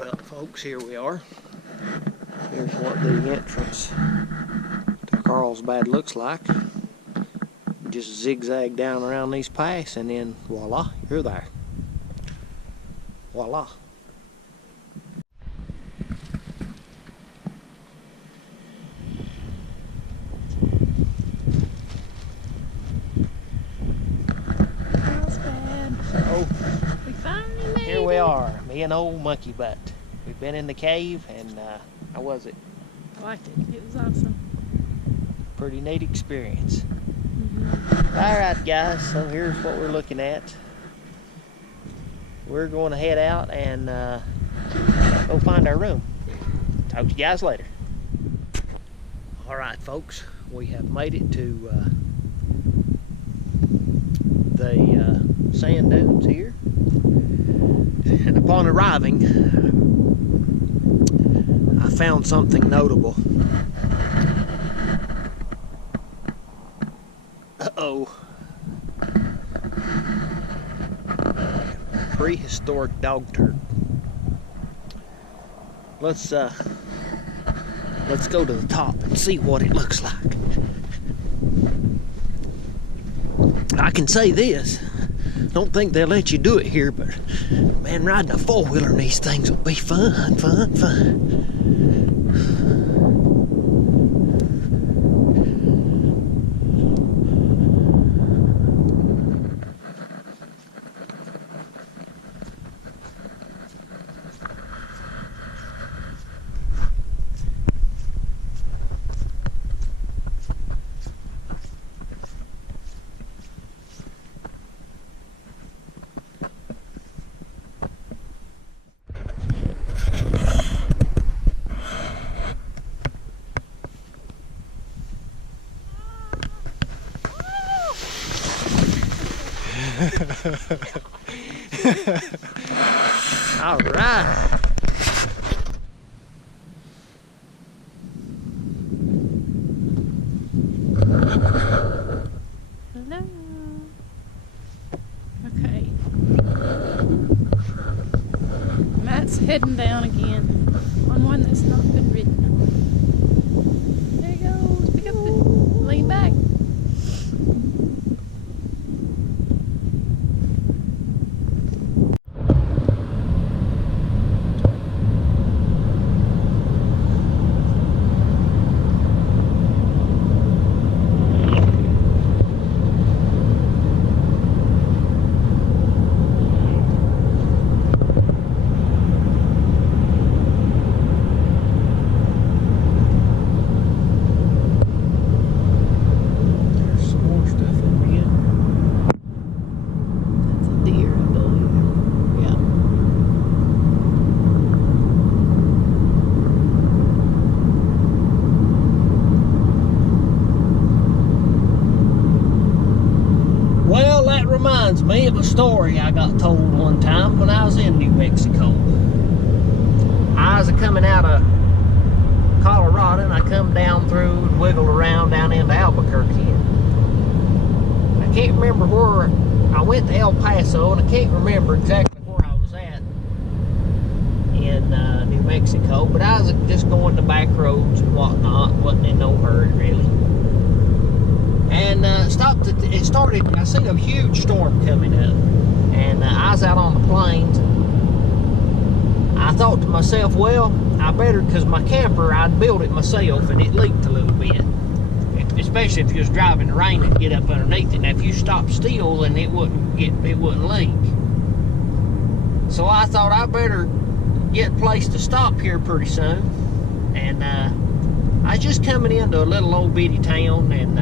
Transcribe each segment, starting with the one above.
Well, folks, here we are. Here's what the entrance to Carlsbad looks like. Just zigzag down around these paths and then voila, you're there. Voila. Carlsbad. So, We finally made here we it. are, me and old Monkey Butt. We've been in the cave and how was it? I liked it. It was awesome. Pretty neat experience. Mm-hmm. Alright guys, so here's what we're looking at. We're going to head out and go find our room. Talk to you guys later. Alright folks, we have made it to the sand dunes here. And upon arriving, I found something notable. Uh-oh. Prehistoric dog turd. Let's go to the top and see what it looks like. I can say this, don't think they'll let you do it here, but man, riding a four-wheeler in these things will be fun. All right. Hello. Okay. Matt's heading down again on one that's not been ridden on. There he goes. Pick up the lean back. Reminds me of a story I got told one time when I was in New Mexico. I was coming out of Colorado and I come down through and wiggled around down into Albuquerque. And I can't remember where I went to El Paso, and I can't remember exactly where I was at in New Mexico, but I was just going the back roads and whatnot, wasn't in no hurry really. And it started, I seen a huge storm coming up, and I was out on the plains. I thought to myself, well, I better, because my camper, I'd built it myself, and it leaked a little bit. Especially if you was driving the rain and get up underneath it. Now, if you stopped still, then it wouldn't leak. So I thought I better get a place to stop here pretty soon. And I was just coming into a little old bitty town, and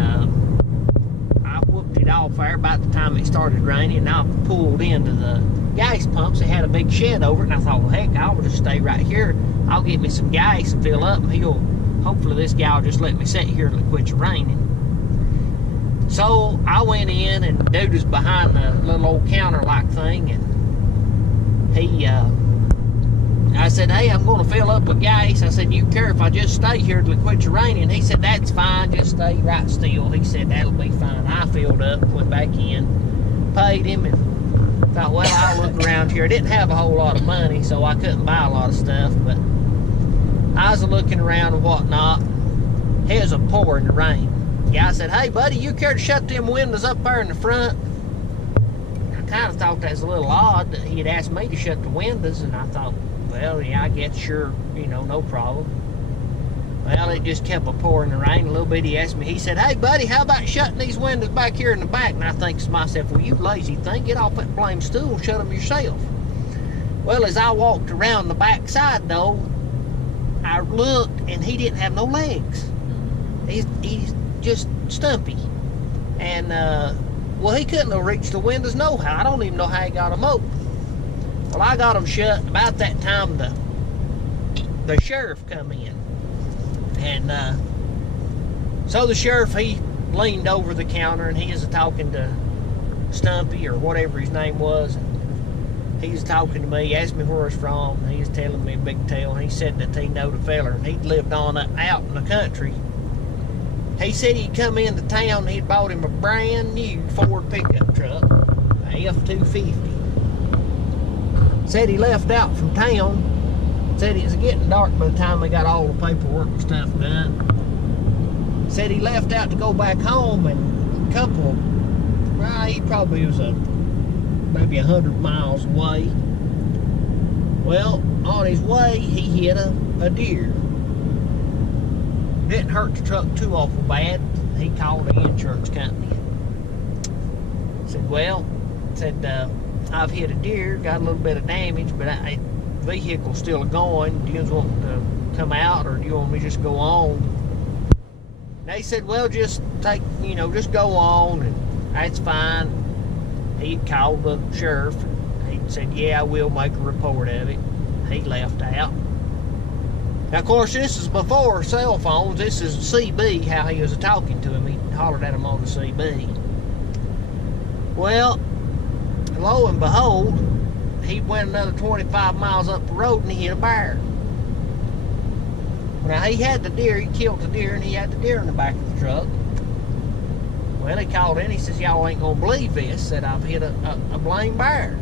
it off there about the time it started raining, and I pulled into the gas pumps. They had a big shed over it, and I thought, well, heck, I'll just stay right here. I'll get me some gas and fill up, and hopefully this guy will just let me sit here till it quits raining. So I went in, and the dude was behind the little old counter-like thing, and I said, hey, I'm going to fill up with gas. I said, you care if I just stay here till it quits raining? He said, that's fine, just stay right still. He said, that'll be fine. I filled up, went back in, paid him, and Thought, well, I'll look around here. I didn't have a whole lot of money, so I couldn't buy a lot of stuff, but I was looking around and whatnot. It was a pouring rain. The guy said, hey, buddy, you care to shut them windows up there in the front? I kind of thought that was a little odd that he had asked me to shut the windows, and I thought, well, yeah, I guess, sure, no problem. Well, it just kept pouring the rain a little bit. He asked me, he said, hey, buddy, how about shutting these windows back here in the back? And I think to myself, well, you lazy thing, get off that blame stool and shut them yourself. Well, as I walked around the back side, though, I looked, and he didn't have no legs. He's just stumpy. And, well, he couldn't have reached the windows no how. I don't even know how he got them open. Well, I got them shut. About that time, the sheriff come in. And so the sheriff, he leaned over the counter, and he was talking to Stumpy, or whatever his name was. And he was talking to me, asked me where I was from, and he was telling me a big tale. And he said that he knowed a feller, and he'd lived out in the country. He said he'd come into town, and he'd bought him a brand new Ford pickup truck, a F-250. Said he left out from town. Said it was getting dark by the time they got all the paperwork and stuff done. Said he left out to go back home, and he probably was maybe 100 miles away. Well, on his way, he hit a deer. Didn't hurt the truck too awful bad. He called the insurance company. Said, I've hit a deer, got a little bit of damage, but vehicle's still going. Do you want to come out, or do you want me to just go on? They said, well, just just go on, and that's fine. He called the sheriff, and he said, yeah, I will make a report of it. He left out. Now, of course, this is before cell phones. This is CB, how he was talking to him. He hollered at him on the CB. Well, lo and behold, he went another 25 miles up the road, and he hit a bear. Now, he had the deer. He killed the deer, and he had the deer in the back of the truck. Well, he called in. He says, y'all ain't going to believe this, that I've hit a blame bear.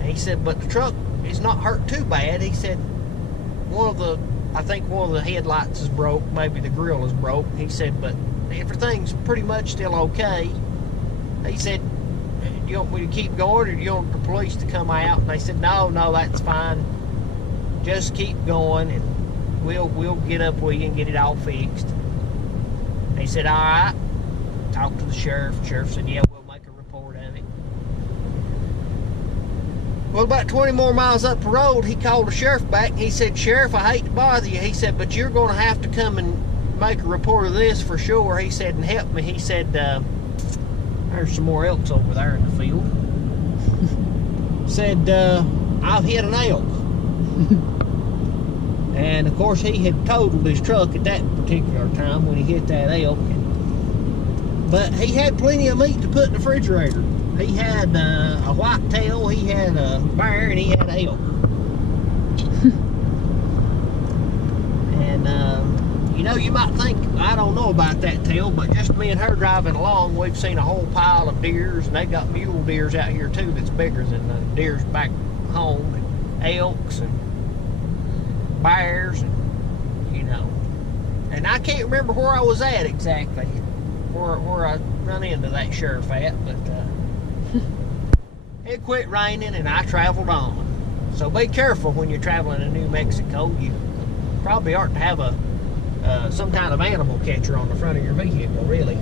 And he said, but the truck is not hurt too bad. He said, I think one of the headlights is broke. Maybe the grill is broke. He said, but everything's pretty much still okay. He said, do you want me to keep going, or do you want the police to come out? And they said, no, that's fine. Just keep going, and we'll get up with you and get it all fixed. And he said, all right. Talked to the sheriff. The sheriff said, yeah, we'll make a report of it. Well, about 20 more miles up the road, he called the sheriff back, and he said, Sheriff, I hate to bother you. He said, but you're going to have to come and make a report of this for sure. He said, and help me. He said, there's some more elks over there in the field. Said, I've hit an elk. And, of course, he had totaled his truck at that particular time when he hit that elk. But he had plenty of meat to put in the refrigerator. He had a whitetail, he had a bear, and he had an elk. And, you might think, I don't know about that tail, but just me and her driving along, we've seen a whole pile of deers, and they got mule deers out here too that's bigger than the deers back home, and elks and bears, and and I can't remember where I was at exactly, where I run into that sheriff at, but it quit raining and I traveled on. So be careful when you're traveling to New Mexico. You probably ought to have some kind of animal catcher on the front of your vehicle, really.